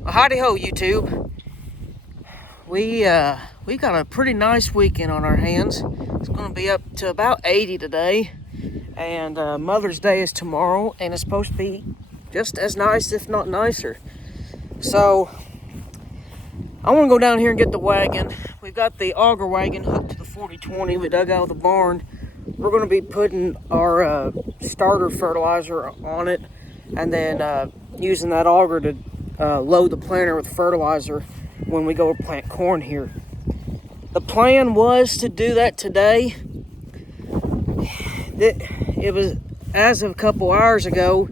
Well, howdy ho, YouTube. We got a pretty nice weekend on our hands. It's going to be up to about 80 today, and Mother's Day is tomorrow, and it's supposed to be just as nice, if not nicer. So I want to go down here and get the wagon. We've got the auger wagon hooked to the 4020 we dug out of the barn. We're going to be putting our starter fertilizer on it, and then using that auger to load the planter with fertilizer when we go to plant corn here. The plan was to do that today. It was, as of a couple hours ago,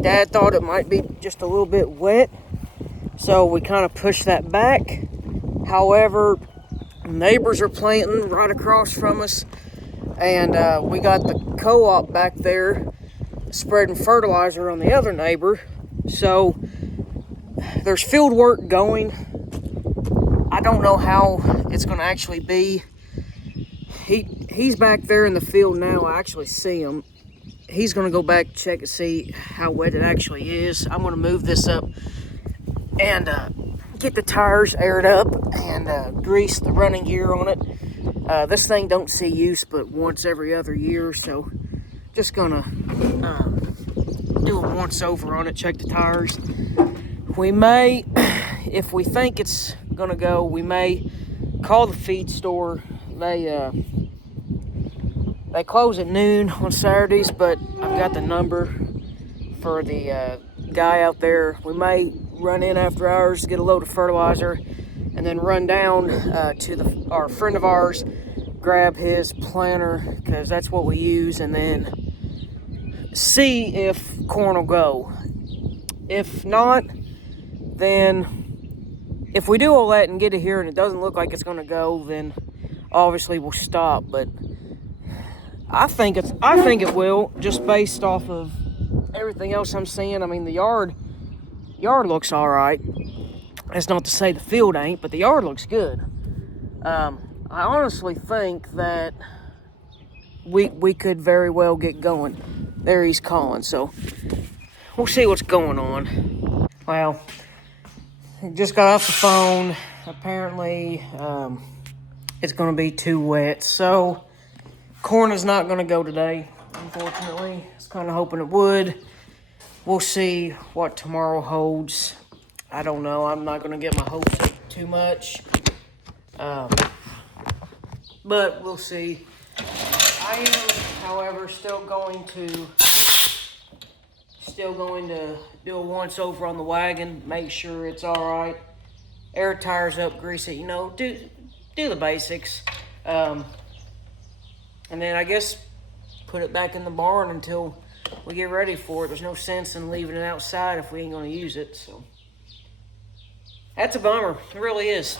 Dad thought it might be just a little bit wet, so we kind of pushed that back. However, neighbors are planting right across from us, and we got the co-op back there spreading fertilizer on the other neighbor. So there's field work going. I don't know how it's going to actually be. He's back there in the field now. I actually see him. He's going to go back and check and see how wet it actually is. I'm going to move this up and get the tires aired up and grease the running gear on it. This thing don't see use but once every other year, so just gonna do a once over on it, check the tires. We may, if we think it's gonna go, we may call the feed store. They close at noon on Saturdays, but I've got the number for the guy out there. We may run in after hours, get a load of fertilizer, and then run down to our friend of ours, grab his planter, because that's what we use, and then see if corn will go. If not, then if we do all that and get it here and it doesn't look like it's going to go, then obviously we'll stop. But I think it will, just based off of everything else I'm seeing. I mean, the yard looks all right. That's not to say the field ain't, but the yard looks good. I honestly think that we could very well get going. There he's calling, so we'll see what's going on. Well, just got off the phone. Apparently, it's going to be too wet, so corn is not going to go today, unfortunately. I was kind of hoping it would. We'll see what tomorrow holds. I don't know. I'm not going to get my hopes up too much. But we'll see. I am, however, still going to do a once over on the wagon, make sure it's all right, air tires up, grease it, do the basics, and then I guess put it back in the barn until we get ready for it. There's no sense in leaving it outside if we ain't going to use it. So that's a bummer. It really is.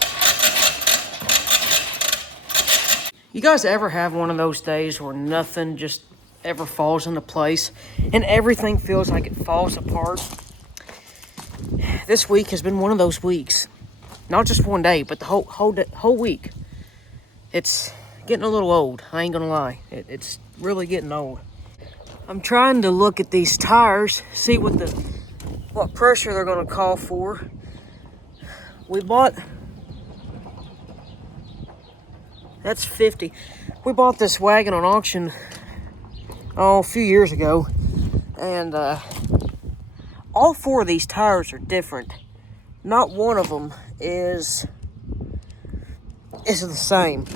You guys ever have one of those days where nothing just ever falls into place and everything feels like it falls apart? This week has been one of those weeks. Not just one day, but the whole week. It's getting a little old. I ain't gonna lie. It's really getting old. I'm trying to look at these tires, see what pressure they're gonna call for. That's 50. We bought this wagon on auction, a few years ago, and all four of these tires are different. Not one of them is the same.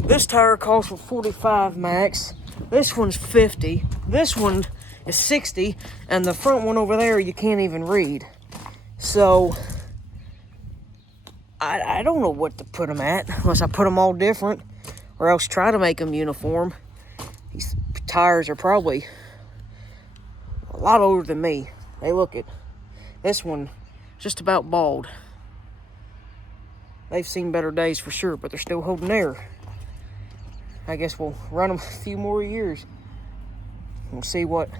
This tire calls for 45 max. This one's 50. This one is 60, and the front one over there you can't even read. So I don't know what to put them at, unless I put them all different, or else try to make them uniform. These tires are probably a lot older than me. Hey, look at this one, just about bald. They've seen better days for sure, but they're still holding air. I guess we'll run them a few more years. We'll see what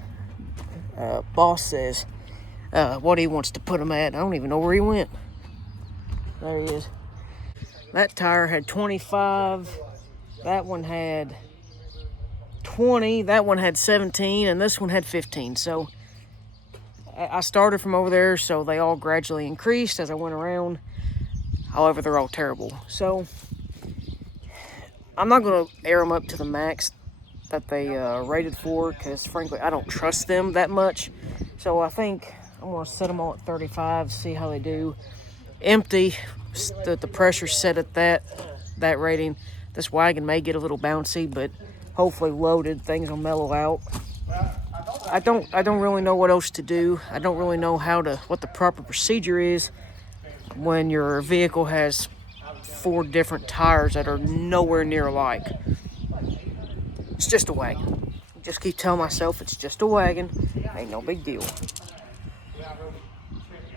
boss says, what he wants to put them at. I don't even know where he went. There he is. That tire had 25. That one had 20. That one had 17, and this one had 15. So I started from over there, so they all gradually increased as I went around. However, they're all terrible. So I'm not going to air them up to the max that they rated for, because frankly, I don't trust them that much. So I think I'm going to set them all at 35, see how they do. Empty, the pressure set at that rating. This wagon may get a little bouncy, but hopefully loaded, things will mellow out. I don't really know what else to do. I don't really know what the proper procedure is when your vehicle has 4 different tires that are nowhere near alike. It's just a wagon. Just keep telling myself it's just a wagon. Ain't no big deal.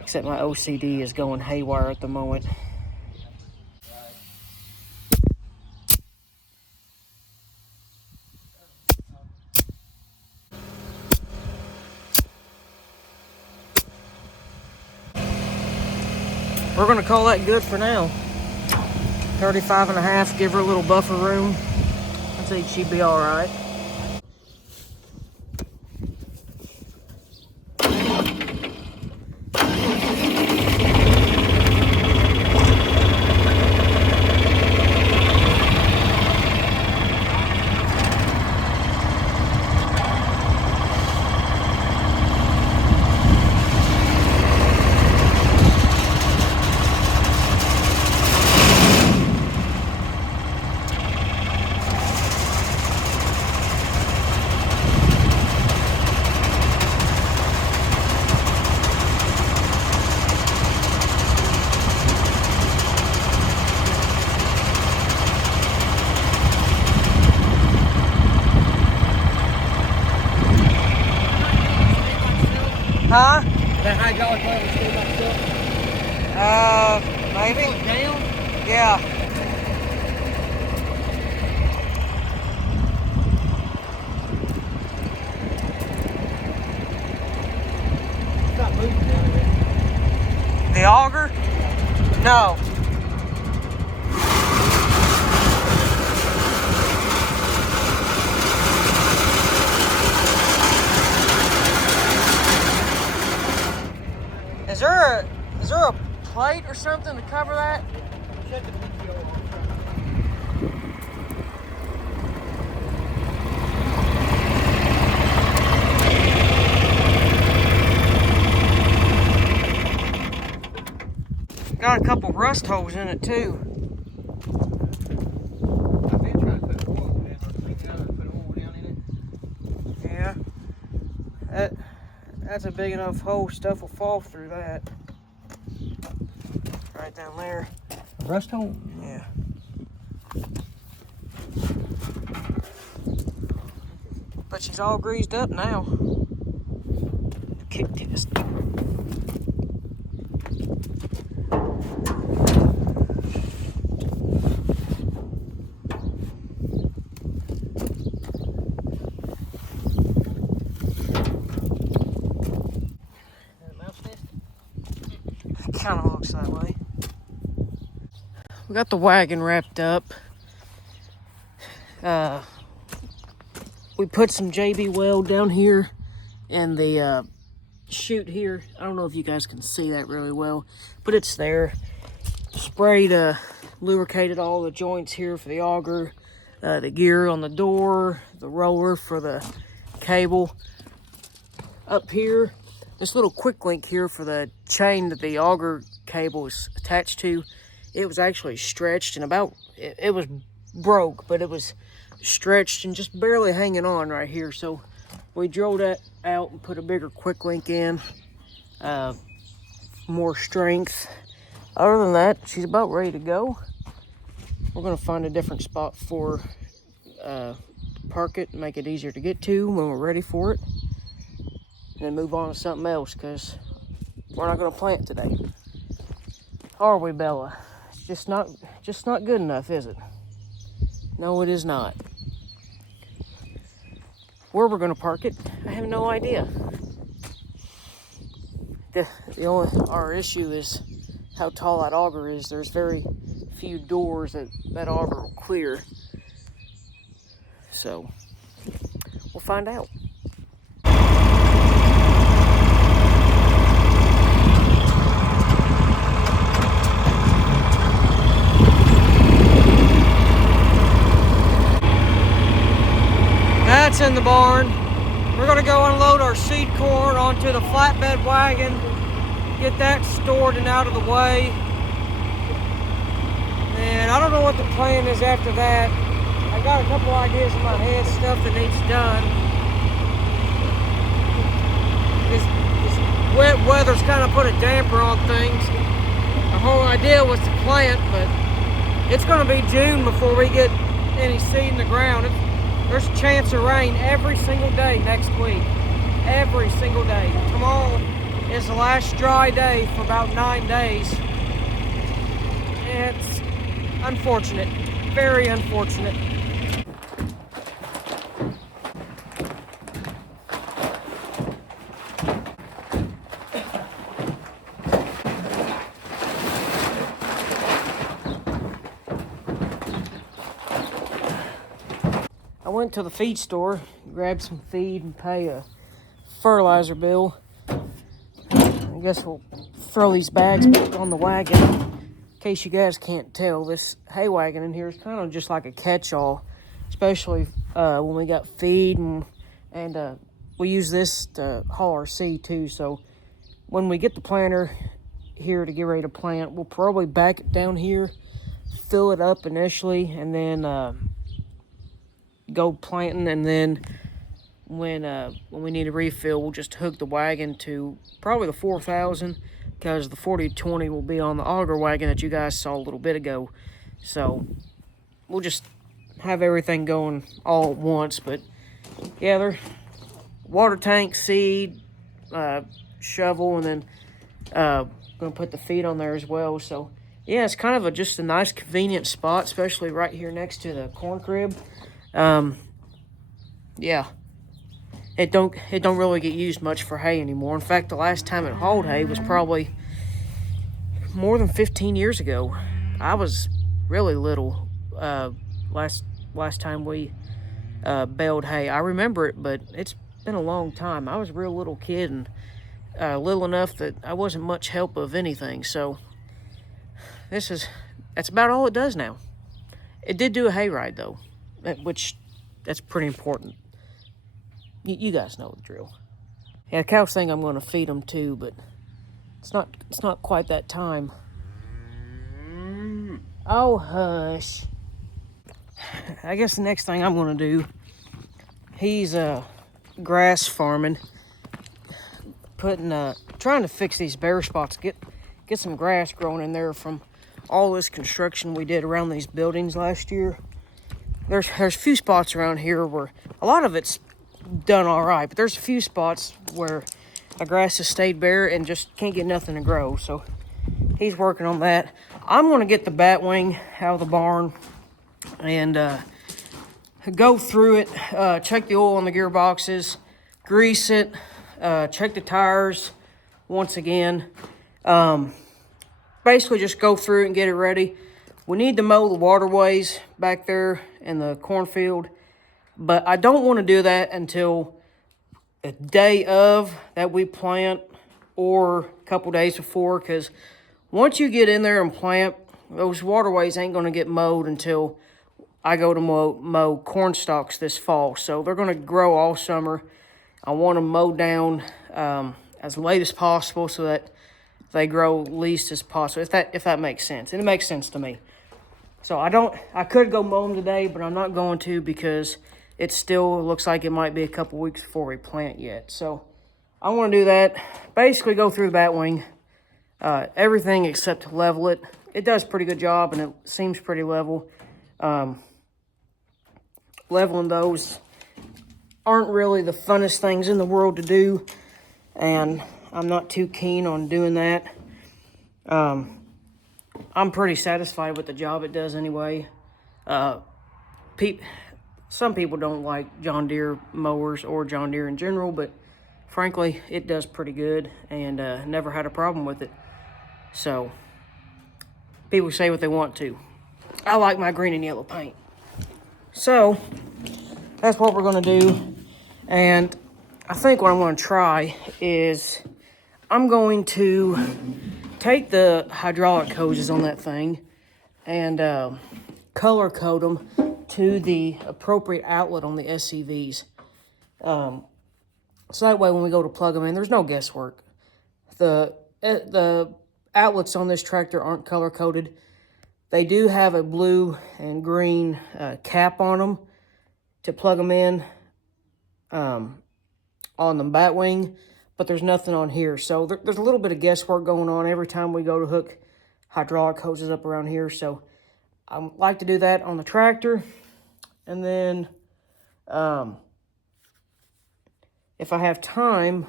Except my OCD is going haywire at the moment. We're gonna call that good for now. 35.5, give her a little buffer room. I think she'd be all right. Huh? That hydraulic lever stay by itself? Maybe? Down? Yeah. It's not moving down there. The auger? No. Is there a plate or something to cover that? Shut the PTO off. Got a couple rust holes in it too. I've been trying to put oil in it, or clean it out and put oil down in it. Yeah. That's a big enough hole, stuff will fall through that. Right down there. A rust hole? Yeah. But she's all greased up now. Kick test. Kind of looks that way. We got the wagon wrapped up. We put some JB Weld down here and the chute here. I don't know if you guys can see that really well, but it's there. Sprayed, lubricated all the joints here for the auger, the gear on the door, the roller for the cable. Up here, this little quick link here for the chain that the auger cable is attached to, it was actually stretched and it was broke, but it was stretched and just barely hanging on right here. So we drilled that out and put a bigger quick link in, more strength. Other than that, she's about ready to go. We're gonna find a different spot for park it and make it easier to get to when we're ready for it, and then move on to something else, because we're not gonna plant today. Are we, Bella? It's just not good enough, is it? No, it is not. Where we're gonna park it, I have no idea. Our issue is how tall that auger is. There's very few doors that auger will clear. So we'll find out. That's in the barn. We're gonna go unload our seed corn onto the flatbed wagon, get that stored and out of the way. And I don't know what the plan is after that. I got a couple ideas in my head, stuff that needs done. This wet weather's kind of put a damper on things. The whole idea was to plant, but it's gonna be June before we get any seed in the ground. There's a chance of rain every single day next week. Every single day. Tomorrow is the last dry day for about 9 days. It's unfortunate. Very unfortunate. I went to the feed store, grabbed some feed, and pay a fertilizer bill. I guess we'll throw these bags back on the wagon. In case you guys can't tell, this hay wagon in here is kind of just like a catch-all, especially when we got feed, and we use this to haul our seed too. So when we get the planter here to get ready to plant, we'll probably back it down here, fill it up initially, and then go planting, and then when we need a refill, we'll just hook the wagon to probably the 4000, because the 4020 will be on the auger wagon that you guys saw a little bit ago. So we'll just have everything going all at once. But yeah, they're water tank, seed, shovel, and then gonna put the feed on there as well. So yeah, it's kind of just a nice convenient spot, especially right here next to the corn crib. Yeah, it don't really get used much for hay anymore. In fact, the last time it hauled hay was probably more than 15 years ago. I was really little last time we baled hay. I remember it, but it's been a long time. I was a real little kid, and little enough that I wasn't much help of anything. So that's about all it does now. It did do a hayride though, which that's pretty important. You guys know the drill. Yeah, the cows think I'm going to feed them too, but it's not quite that time. Oh, hush. I guess the next thing I'm going to do, he's grass farming, trying to fix these bare spots, get some grass growing in there from all this construction we did around these buildings last year. There's a few spots around here where a lot of it's done all right, but there's a few spots where the grass has stayed bare and just can't get nothing to grow. So he's working on that. I'm going to get the batwing out of the barn and go through it, check the oil on the gearboxes, grease it, check the tires once again. Basically just go through it and get it ready. We need to mow the waterways back there in the cornfield, but I don't want to do that until the day of that we plant or a couple days before, because once you get in there and plant, those waterways ain't going to get mowed until I go to mow corn stalks this fall. So they're going to grow all summer. I want them mowed down as late as possible so that they grow least as possible, if that makes sense. And it makes sense to me. So I could go mow them today, but I'm not going to, because it still looks like it might be a couple weeks before we plant yet. So I want to do that. Basically go through the batwing, everything except level it. It does a pretty good job, and it seems pretty level. Leveling those aren't really the funnest things in the world to do, and I'm not too keen on doing that. I'm pretty satisfied with the job it does anyway. Some people don't like John Deere mowers or John Deere in general, but frankly, it does pretty good, and never had a problem with it. So people say what they want to. I like my green and yellow paint. So that's what we're going to do. And I think what I'm going to try is I'm going to take the hydraulic hoses on that thing and color code them to the appropriate outlet on the SCVs. So that way when we go to plug them in, there's no guesswork. The outlets on this tractor aren't color coded. They do have a blue and green cap on them to plug them in on the Batwing, but there's nothing on here. So there's a little bit of guesswork going on every time we go to hook hydraulic hoses up around here. So I like to do that on the tractor. And then if I have time,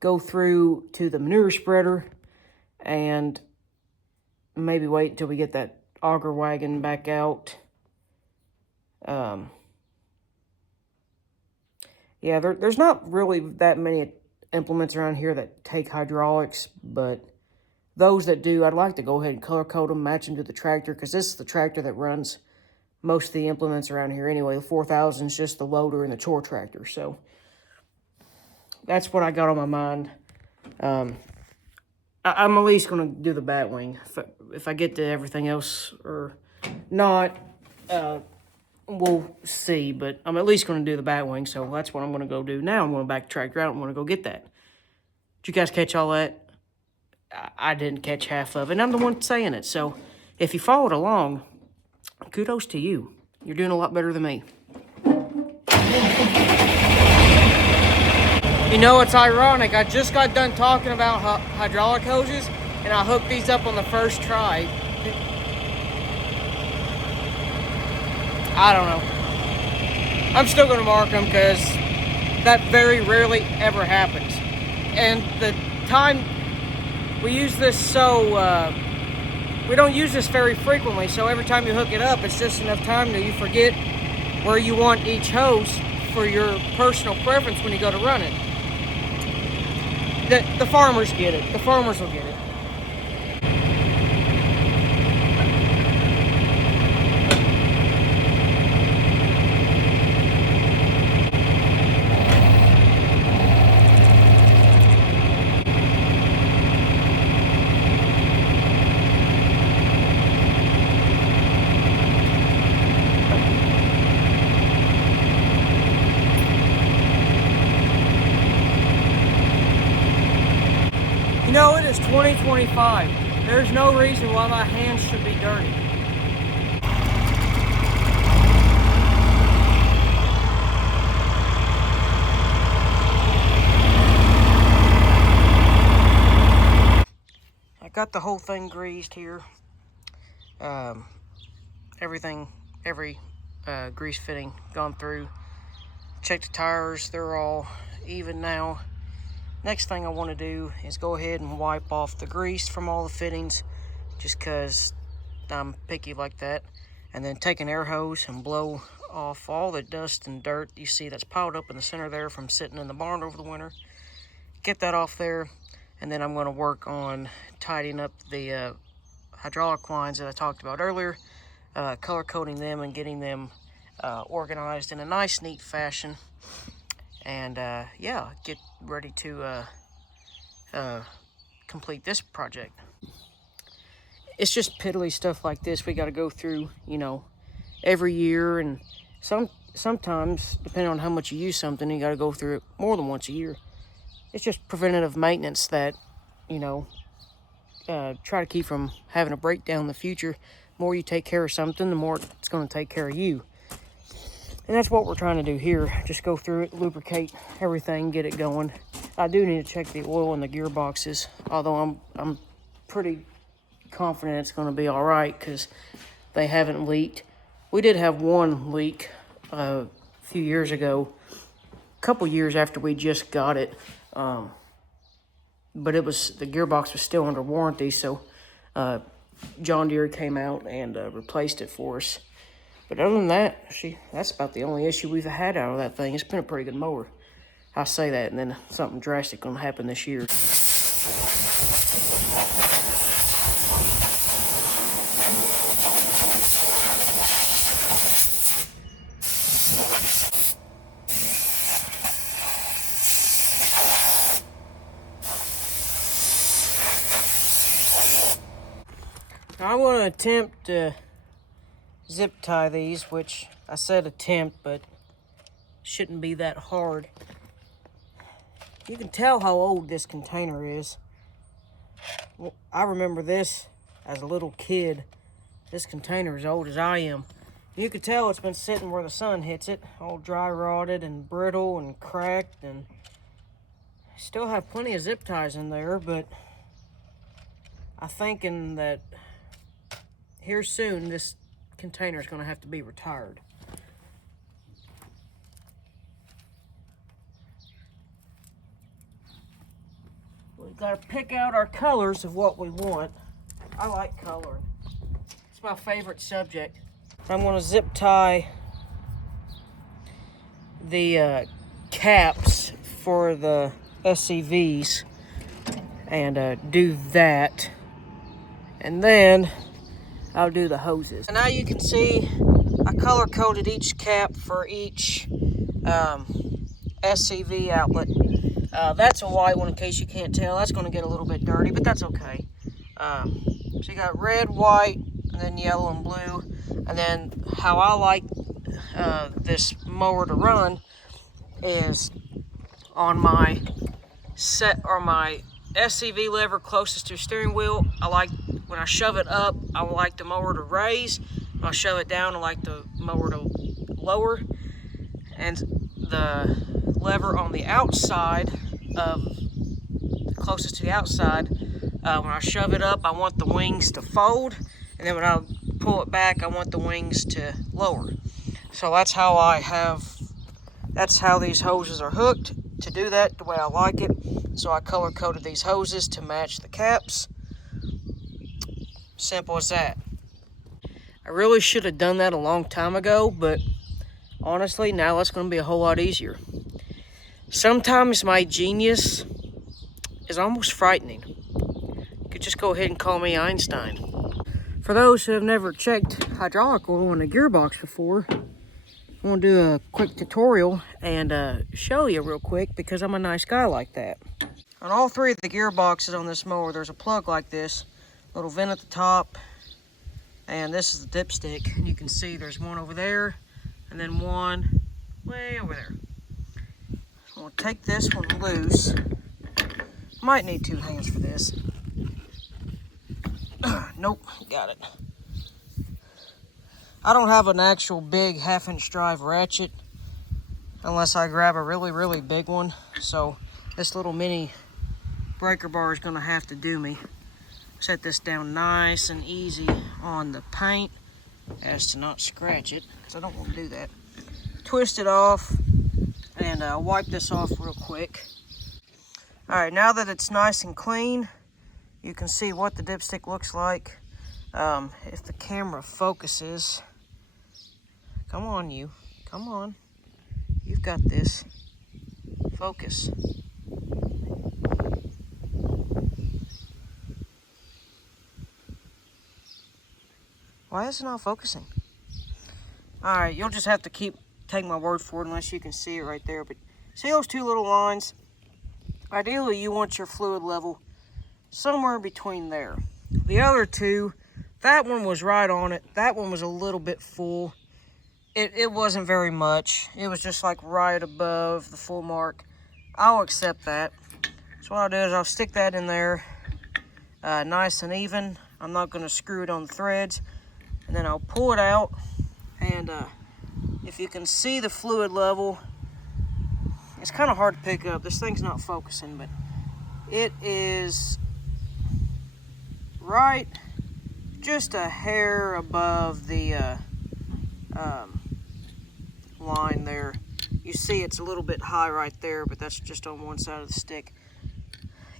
go through to the manure spreader and maybe wait until we get that auger wagon back out. Yeah, there's not really that many implements around here that take hydraulics, but those that do, I'd like to go ahead and color code them, match them to the tractor, because this is the tractor that runs most of the implements around here anyway. The 4000 is just the loader and the chore tractor, so that's what I got on my mind. I'm at least going to do the Batwing. If I get to everything else or not, we'll see. But I'm at least going to do the Batwing, so that's what I'm going to go do. Now I'm going to back the tractor out. I'm going to go get that. Did you guys catch all that? I didn't catch half of it, and I'm the one saying it. So if you followed along, kudos to you. You're doing a lot better than me. You know, it's ironic. I just got done talking about hydraulic hoses, and I hooked these up on the first try. I don't know. I'm still going to mark them because that very rarely ever happens. And the time we use this we don't use this very frequently, so every time you hook it up, it's just enough time that you forget where you want each hose for your personal preference when you go to run it. The farmers get it. The farmers will get it. You know, it is 2025. There's no reason why my hands should be dirty. I got the whole thing greased here. Every grease fitting gone through. Check the tires, they're all even now. Next thing I want to do is go ahead and wipe off the grease from all the fittings, just because I'm picky like that. And then take an air hose and blow off all the dust and dirt you see that's piled up in the center there from sitting in the barn over the winter. Get that off there, and then I'm going to work on tidying up the hydraulic lines that I talked about earlier, color coding them and getting them organized in a nice, neat fashion. And yeah, get ready to complete this project. It's just piddly stuff like this we got to go through, you know, every year, and sometimes, depending on how much you use something, you got to go through it more than once a year. It's just preventative maintenance that, you know, try to keep from having a breakdown in the future. The more you take care of something, the more it's going to take care of you. And that's what we're trying to do here. Just go through it, lubricate everything, get it going. I do need to check the oil in the gearboxes, although I'm pretty confident it's going to be all right because they haven't leaked. We did have one leak a few years ago, a couple years after we just got it, but the gearbox was still under warranty, so John Deere came out and replaced it for us. But other than that, that's about the only issue we've had out of that thing. It's been a pretty good mower. I say that, and then something drastic gonna happen this year. I want to attempt to zip tie these, which I said attempt, but Shouldn't be that hard. You can tell how old this container is. Well, I remember this as a little kid. This container is as old as I am. You can tell it's been sitting where the sun hits it, all dry rotted and brittle and cracked, and still have plenty of zip ties in there, but I'm thinking that here soon this container is going to have to be retired. We've got to pick out our colors of what we want. I like coloring. It's my favorite subject. I'm going to zip tie the caps for the SCVs and do that. And then I'll do the hoses. And now you can see I color coded each cap for each SCV outlet. That's a white one in case you can't tell. That's going to get a little bit dirty, but that's okay. So you got red, white, and then yellow and blue. And then how I like this mower to run is on my my SCV lever closest to the steering wheel. I like when I shove it up, I like the mower to raise. When I shove it down, I like the mower to lower. And the lever on the outside closest to the outside, when I shove it up, I want the wings to fold, and then when I pull it back, I want the wings to lower. So that's how these hoses are hooked. To do that the way I like it, so I color coded these hoses to match the caps. Simple as that. I really should have done that a long time ago, but honestly, now it's going to be a whole lot easier. Sometimes my genius is almost frightening. You could just go ahead and call me Einstein. For those who have never checked hydraulic oil in a gearbox before, I'm going to do a quick tutorial and show you real quick because I'm a nice guy like that. On all three of the gearboxes on this mower, there's a plug like this, little vent at the top, and this is the dipstick. And you can see there's one over there, and then one way over there. I'm going to take this one loose. Might need two hands for this. Nope, got it. I don't have an actual big 1/2-inch drive ratchet unless I grab a really, really big one. So this little mini breaker bar is going to have to do me. Set this down nice and easy on the paint as to not scratch it, because I don't want to do that. Twist it off and wipe this off real quick. Alright, now that it's nice and clean, you can see what the dipstick looks like. If the camera focuses, come on you, come on, you've got this, focus. Why is it not focusing? Alright, you'll just have to take my word for it unless you can see it right there. But see those two little lines? Ideally, you want your fluid level somewhere between there. The other two, that one was right on it. That one was a little bit full. It wasn't very much. It was just like right above the full mark. I'll accept that. So what I'll do is I'll stick that in there nice and even. I'm not going to screw it on the threads. And then I'll pull it out. And if you can see the fluid level, it's kind of hard to pick up. This thing's not focusing, but it is right just a hair above the line there. You see it's a little bit high right there, but that's just on one side of the stick.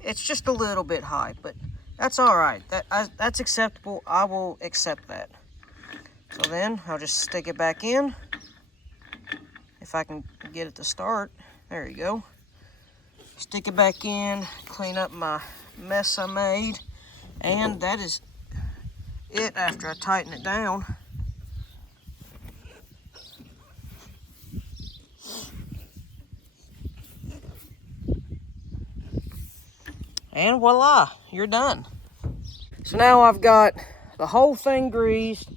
It's just a little bit high, but that's all right. That's acceptable. I will accept that. So then I'll just stick it back in. If I can get it to start. There you go. Stick it back in, clean up my mess I made, and that is it after I tighten it down. And voila, you're done. So now I've got the whole thing greased,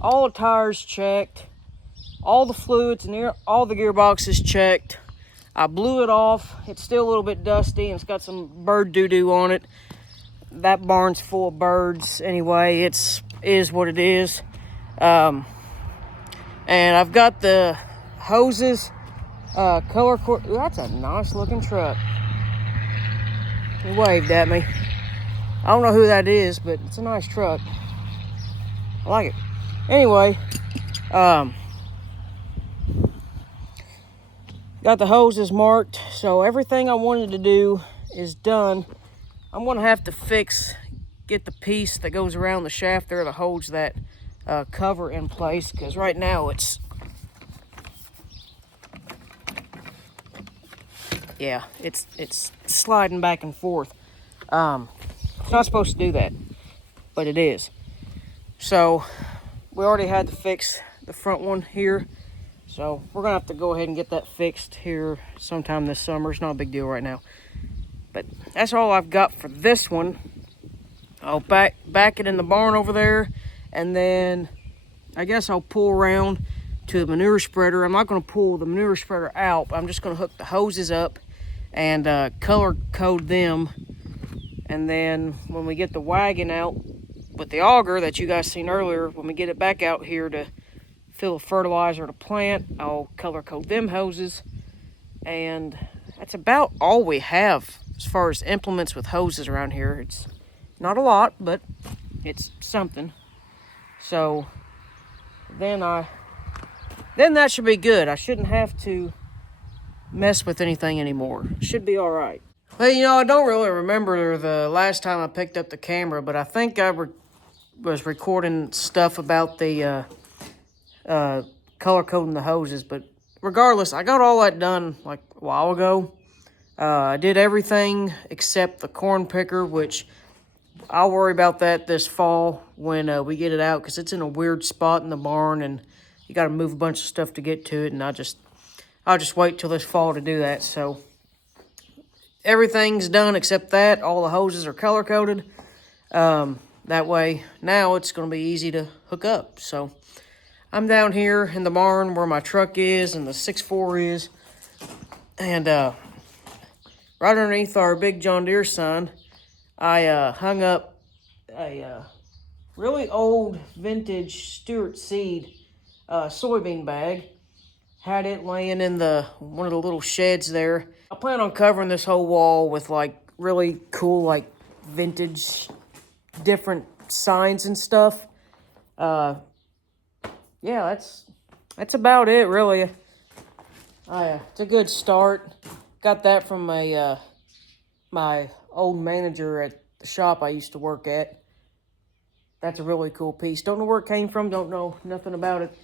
all the tires checked, all the fluids and all the gearboxes checked. I blew it off. It's still a little bit dusty and it's got some bird doo-doo on it. That barn's full of birds anyway. Is what it is. And I've got the hoses, color cord. Ooh, that's a nice looking truck. He waved at me. I don't know who that is, but it's a nice truck. I like it. Anyway, got the hoses marked, so everything I wanted to do is done. I'm gonna have to get the piece that goes around the shaft there that holds that cover in place, because right now it's sliding back and forth. It's not supposed to do that, but it is. So we already had to fix the front one here, so we're gonna have to go ahead and get that fixed here sometime this summer. It's not a big deal right now, but that's all I've got for this one. I'll back it in the barn over there, and then I guess I'll pull around to the manure spreader. I'm not going to pull the manure spreader out, but I'm just going to hook the hoses up and color code them. And then when we get the wagon out with the auger that you guys seen earlier, when we get it back out here to fill the fertilizer to plant, I'll color code them hoses. And that's about all we have as far as implements with hoses around here. It's not a lot, but it's something. So then that should be good. I shouldn't have to mess with anything anymore. Should be all right. But I don't really remember the last time I picked up the camera, but I think I was recording stuff about the color coding the hoses. But regardless, I got all that done like a while ago. I did everything except the corn picker, which I'll worry about that this fall when we get it out, because it's in a weird spot in the barn and you got to move a bunch of stuff to get to it, and I'll just wait till this fall to do that. So everything's done except that. All the hoses are color coded. That way now it's going to be easy to hook up. So I'm down here in the barn where my truck is and the 6.4 is, and right underneath our big John Deere sign, I hung up a really old vintage Stewart Seed soybean bag. Had it laying in one of the little sheds there. I plan on covering this whole wall with like really cool vintage different signs and stuff. Yeah, that's about it really. It's a good start. Got that from my old manager at the shop I used to work at. That's a really cool piece. Don't know where it came from. Don't know nothing about it.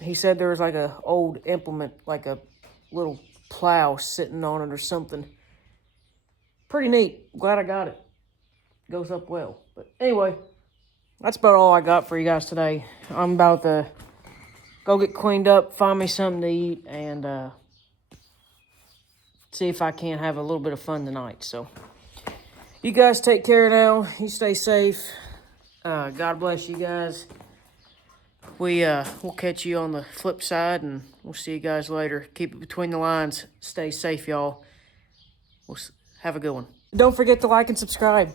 He said there was like a old implement, like a little plow sitting on it or something. Pretty neat. Glad I got it. Goes up well. But anyway, that's about all I got for you guys today. I'm about to go get cleaned up, find me something to eat, and see if I can't have a little bit of fun tonight. So you guys take care now. You stay safe. God bless you guys. We'll catch you on the flip side, and we'll see you guys later. Keep it between the lines. Stay safe, y'all. Have a good one. Don't forget to like and subscribe.